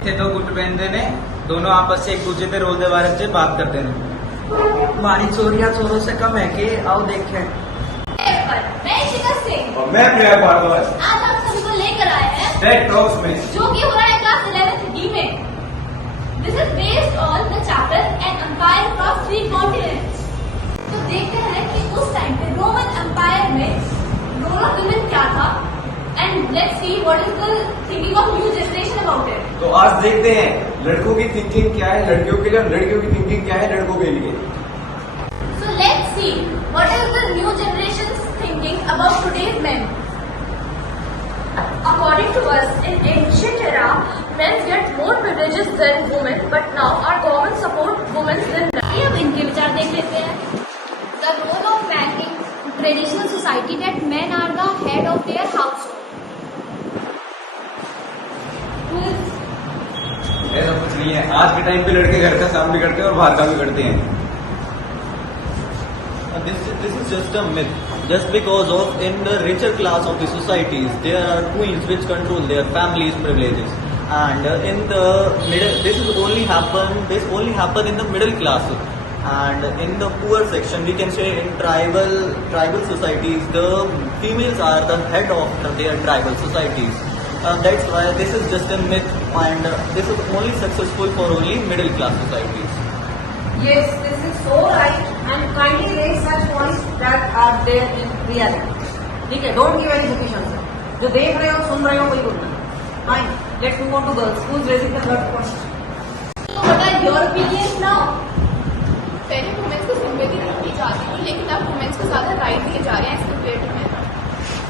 थे दो गुट बहनदे ने दोनों आपस से एक दूसरे पे रोल दे बारे से बात करते ने। हमारी चोरियां चोरों से कम है कि आओ देखें। मैं शिखर सिंह और मैं प्रिया भारद्वाज। आज हम सभी को लेकर आए हैं रेड क्रॉस में जो कि हो रहा है क्लास 11th D में। This is based on the chapter an empire across 3 continents. तो देखते हैं कि उस टाइम पे रोमन एम्पायर में रोल ऑफ वुमेन क्या था and let's see what is the thinking of new generation about it. तो आज देखते हैं लड़कों की थिंकिंग क्या है लड़कियों के लिए और लड़कियों की थिंकिंग क्या है लड़कों के लिए। So let's see what is the new generation's thinking about today's men. According to us, in ancient era, men get more privileges than women, but now our government support women than men. ये अब इनके विचार देख लेते हैं. The role of man in traditional society that men are the head of their household. ऐसा कुछ नहीं है। आज के टाइम पे लड़के घर का काम भी करते हैं और बाहर का भी करते हैं। This is just a myth. Just because of in the richer class of the societies, there are queens which control their families' privileges, and in the middle, this only happen in the middle class, and in the poor section, we can say in tribal societies, the females are the head of their tribal societies. That's why this is just a myth, and this is only successful for only middle class societies. Yes, this is so right, and kindly raise such points that are there in reality. ठीक है, don't give any suggestions. जो देख रहे हो, सुन रहे हो, वही बोलना. Fine. Let's move on to girls. Who is raising the third question? So what are your opinions now? पहले वुमेन्स को सिंपैथी दी जाती थी, लेकिन अब वुमेन्स को ज्यादा राइट दिए जा रहे हैं as compare to men.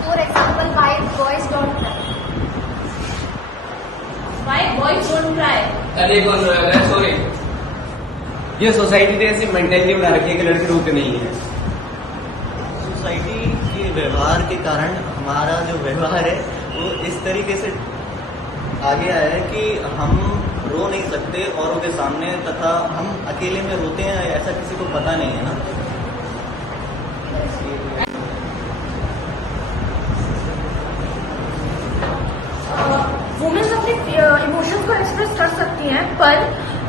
For example, why boys don't cry? Why boys don't cry? अरे कौन रोएगा? सॉरी, ये सोसाइटी ने ऐसी मेंटेलिटी बना रखी है कि लड़के रोते नहीं है। सोसाइटी के व्यवहार के कारण हमारा जो व्यवहार है वो इस तरीके से आगे आया है कि हम रो नहीं सकते औरों के सामने, तथा हम अकेले में रोते हैं ऐसा किसी को पता नहीं है ना। वुमेन्स अपने इमोशंस को एक्सप्रेस कर सकती हैं, पर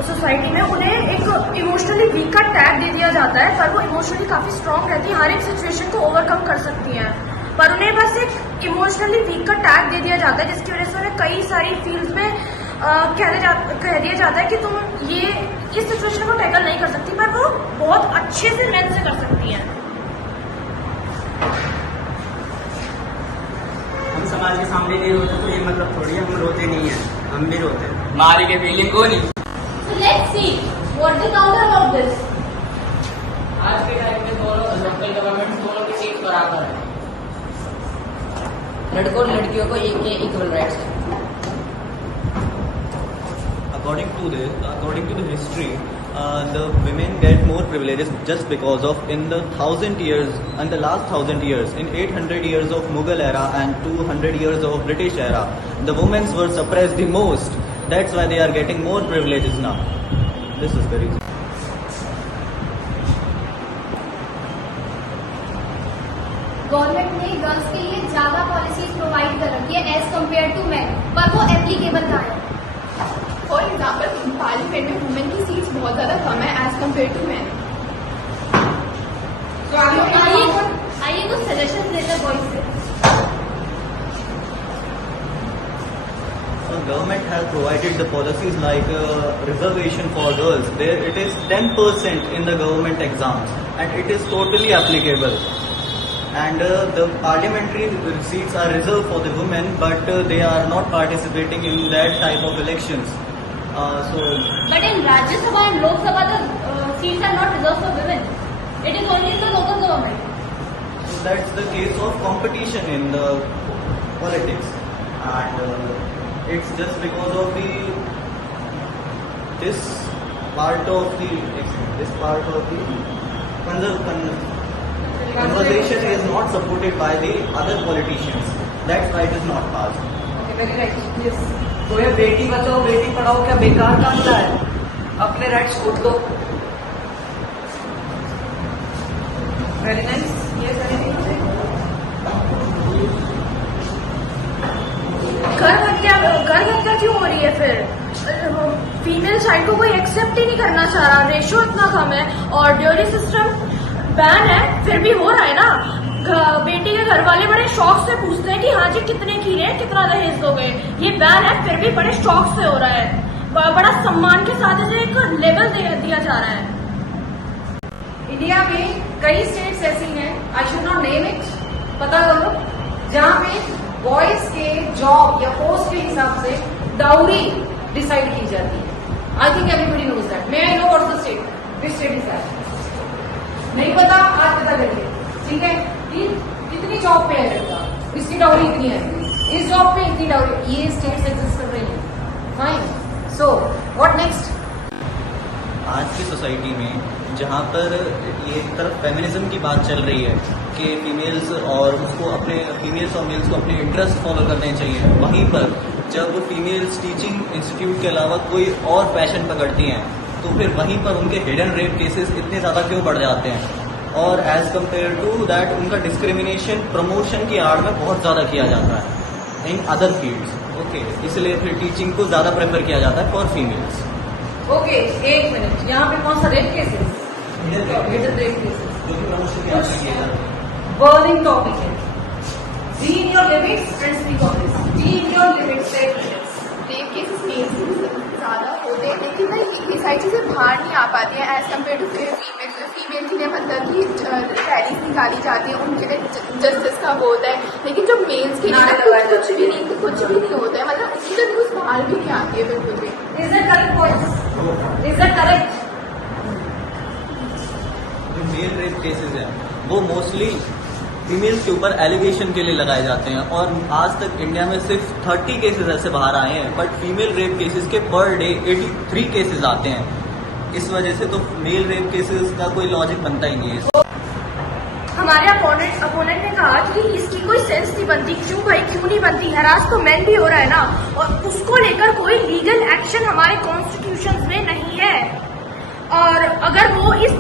सोसाइटी में उन्हें एक इमोशनली वीक का टैग दे दिया जाता है, पर वो इमोशनली काफी स्ट्रांग रहती है, हर एक सिचुएशन को ओवरकम कर सकती हैं, पर उन्हें बस एक इमोशनली वीक का टैग दे दिया जाता है, जिसकी वजह से उन्हें कई सारी फील्ड्स में कह दिया जाता है कि तुम ये इस सिचुएशन को टैकल नहीं कर सकती, पर वो बहुत अच्छे से मेहनत से कर सकती हैं। हम समाज के सामने नहीं रोते तो ये मतलब थोड़ी है हम रोते नहीं है, हम भी रोते हैं। मारी के फीलिंग को नहीं। So let's see what the counter about this. आज के टाइम में दोनों लोकल गवर्नमेंट दोनों की सीट बराबर है। लड़कों और लड़कियों को इक्वल राइट्स है। According to the history, the women get more privileges just because of in the last 1,000 years, in 800 years of Mughal era and 200 years of British era, the women were suppressed the most. That's why they are getting more privileges now. This is the reason. Government ने girls के लिए ज्यादा policies provide कर रखी है as compare to man, पर वो applicable कहाँ है? फॉर एग्जाम्पल, पार्लियामेंट में वुमेन की सीट्स बहुत ज्यादा कम है एज कम्पेयर टू मैन। आइए कुछ सजेशन देते हैं बॉयज से। So government has provided the policies like reservation for girls. There it is 10% in the government exams, and it is totally applicable. And the parliamentary seats are reserved for the women, but they are not participating in that type of elections. But in Rajya Sabha and Lok Sabha, the seats are not reserved for women. It is only in the local government. So that's the case of competition in the politics, and it's just because of this part of the conversation is not supported by the other politicians. That's why it is not passed. Okay, very right. Yes. तो ये बेटी बचाओ बेटी पढ़ाओ क्या बेकार का मिला है? अपने rights छोड़ दो. Very nice. Yes, anything to say? गर्भ हत्या क्यों हो रही है फिर? फीमेल चाइल्ड को कोई एक्सेप्ट ही नहीं करना चाह रहा, रेशो इतना कम है और ड्यूरी सिस्टम बैन है, फिर भी हो रहा है ना. बेटी के घर वाले बड़े शौक से पूछते हैं कि हाँ जी कितने खीरे हैं, कितना दहेज दोगे. ये बैन है फिर भी बड़े शौक से हो रहा है, बड़ा सम्मान के साथ इसे एक लेवल दिया जा रहा है. इंडिया में कई स्टेट्स ऐसी हैं, I should not name it, पता करो, जहाँ पे बॉयज के जॉब या पोस्ट के हिसाब से डाउरी डिसाइड की जाती है. I think everybody knows that. May I know what the state, which state is that? नहीं पता, आज पता करिए. ठीक है, कि कितनी जॉब पे है लड़का, इसकी डाउरी इतनी है, इस जॉब पे इतनी डाउरी, ये स्टेट्स एग्जिस्ट कर रही है. फाइन. So what next? आज की सोसाइटी में जहाँ पर ये एक तरफ फेमिनिज्म की बात चल रही है कि फीमेल्स और मेल्स को अपने इंटरेस्ट फॉलो करने चाहिए, वहीं पर जब फीमेल्स टीचिंग इंस्टीट्यूट के अलावा कोई और पैशन पकड़ती हैं तो फिर वहीं पर उनके हिडन रेप केसेस इतने ज़्यादा क्यों बढ़ जाते हैं? और एज कम्पेयर टू दैट उनका डिस्क्रिमिनेशन प्रमोशन की आड़ में बहुत ज़्यादा किया जाता है इन अदर फील्ड्स. ओके, इसलिए फिर टीचिंग को ज़्यादा प्रेफर किया जाता है फॉर फीमेल्स. ओके, एक मिनट, यहाँ पे कौन सा rape cases? Hidden rape cases जो कि प्रमोशन की आड़ में किया जाता है. बर्निंग टॉपिक है. Be in your limits and speak of this. Be in your limits. Rape cases ज़्यादा होते हैं लेकिन ना ये सारी चीज़ें बाहर नहीं आ पाती हैं एज कम्पेयर टू फीमेल के लिए. मतलब कि रैलीज निकाली जाती है, उनके लिए जस्टिस का वो होता है, लेकिन जो मेल्स के लिए कुछ भी नहीं होता है. मतलब उसकी तो न्यूज़ बाहर भी नहीं आती है बिल्कुल भी. Is that correct boys? Is that correct? जो मेल रेप केसेस हैं वो मोस्टली फीमेल्स के ऊपर एलिगेशन के लिए लगाए जाते हैं और आज तक इंडिया में सिर्फ 30 केसेस ऐसे बाहर आए हैं, बट फीमेल रेप केसेस के पर डे 83 केसेस आते हैं. इस वजह से तो मेल रेप केसेस का कोई लॉजिक बनता ही नहीं है. हमारे अपोनेंट ने कहा कि इसकी कोई सेंस नहीं बनती. क्यों भाई, क्यों नहीं बनती? हरास तो मेन भी हो रहा है ना, और उसको लेकर कोई लीगल एक्शन हमारे कॉन्स्टिट्यूशन में नहीं है. और अगर वो इस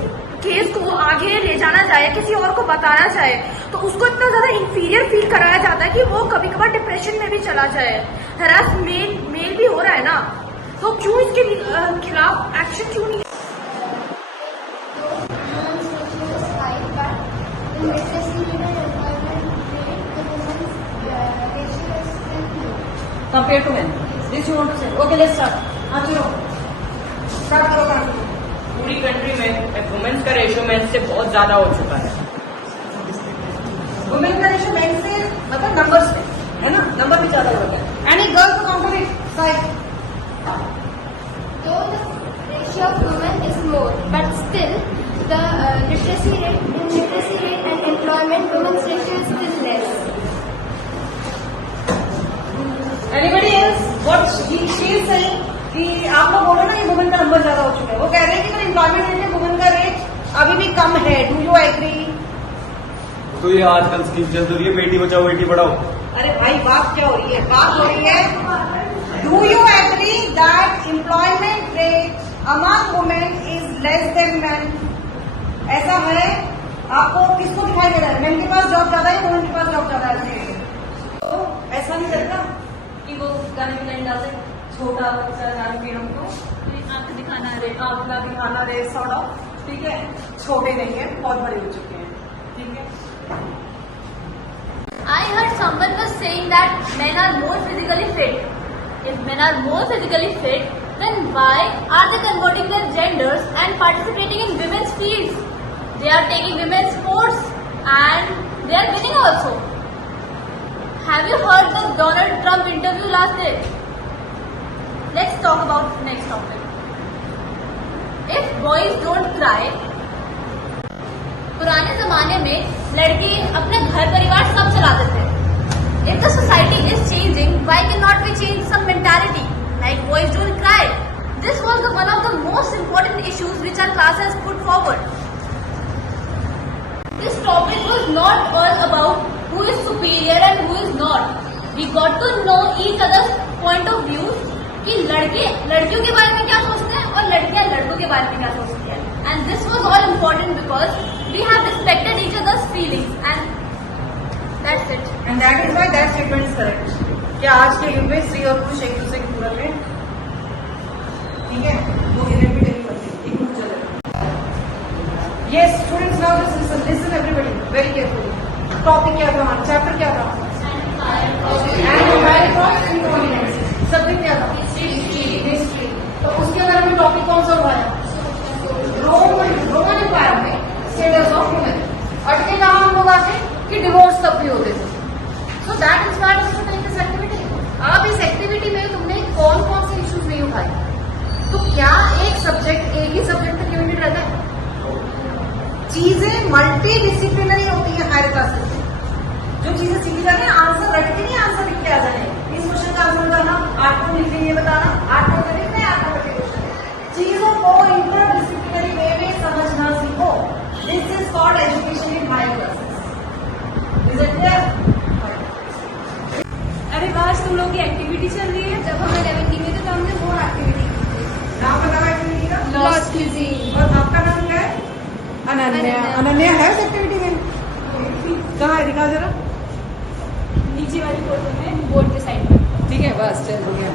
केस को आगे ले जाना चाहे, किसी और को बताना चाहे, तो उसको इतना ज्यादा इंफीरियर फील कराया जाता है कि वो कभी कभार डिप्रेशन में भी चला जाए. हरास मेल भी हो रहा है ना, तो क्यों इसके खिलाफ एक्शन क्यों नहीं? Compared to men. This you want to say? Okay, let's start. हाँ चलो, स्टार्ट करो. पूरी कंट्री में वुमेन्स का रेशियो मेन से बहुत ज्यादा हो चुका है. वुमेन का रेशियो मेन से मतलब नंबर्स में है ना, नंबर भी ज्यादा हो गया. Any girl to counter it side. Though the ratio of women is more, but still the literacy rate and employment women's ratio is still less. Anybody else? What she is saying कि आप लोग बोलो ना ये women का number ज्यादा हो चुका है. वो कह रहे हैं कि एम्प्लॉयमेंट रेट में वुमेन का रेट अभी भी कम है. Do you agree? तो ये आजकल स्कीम चल रही है बेटी बचाओ बेटी पढ़ाओ. अरे भाई बात क्या हो रही है? बात हो रही है do you agree that employment rate among women is less than man? ऐसा है? आपको किसको दिखाई दे रहा है? मैन के पास जॉब ज्यादा है, वुमेन के पास जॉब ज्यादा है? तो ऐसा नहीं लगता कि वो गाने में नहीं डालते छोटा बच्चा गाने में हमको आंख दिखाना रे सॉर्ट ऑफ. ठीक है, छोटे नहीं है, बहुत बड़े हो चुके हैं. ठीक है. I heard someone was saying that men are more physically fit. If men are more physically fit, then why are they converting their genders and participating in women's fields? They are taking women's sports and they are winning also. Have you heard the Donald Trump interview last day? Let's talk about next topic. If boys don't cry, पुराने जमाने में लड़के अपने घर परिवार सब चलाते थे. If the society is changing, why cannot we change some mentality? Like boys don't cry. This was one of the most important issues which our class has put forward. This topic was not all about who is superior and who is not. We got to know each other's point of view कि लड़के लड़कियों के बारे में क्या सोचते हैं और लड़कियां लड़कों के बारे में क्या सोचती हैं. And this was all important because we have respected each other's feelings and that's it. And that is why that statement is correct. क्या आज के युग में स्त्री और पुरुष एक दूसरे की पूरक है? ठीक है, वो इरेपिटेबल करते हैं, एक दूसरे चलेगा. Yes, students, now listen everybody very carefully. Topic क्या था हमारा, चैप्टर क्या था? एंड सब्जेक्ट क्या था? हिस्ट्री. तो उसके अंदर हमने टॉपिक कौन सा उठाया? रोमन एम्पायर में स्टेटस ऑफ वुमेन. अटके कहा हम लोग आके कि डिवोर्स तब भी होते थे. So that inspired us to take this activity. अब इस एक्टिविटी में तुमने कौन कौन से इश्यूज नहीं उठाए? तो क्या एक सब्जेक्ट एक ही सब्जेक्ट तक लिमिटेड रहता है? चीजें मल्टी डिसिप्लिनरी होती है हायर क्लासेस में. जो चीजें सीखी जाती है आंसर रट के नहीं आंसर लिख के आ जाए. इस क्वेश्चन का आंसर बताना, 8 नंबर लिख के ये बताना, 8 नंबर लिखना है, 8 नंबर के क्वेश्चन. चीजों को इंटर डिसिप्लिनरी वे में समझना सीखो. This is called education in higher classes. Is it clear? अरे आज तुम लोग की एक्टिविटी चल रही है. जब हम 11th में थे तो हमने वो एक्टिविटी की. नाम बताओ एक्टिविटी का. Lost cuisine. और आपका नाम क्या है? अनन्या. अनन्या है इस एक्टिविटी में? कहाँ है, दिखा जरा. नीचे वाली फोटो में बोर्ड के साइड में. ठीक है, बस चल हो गया.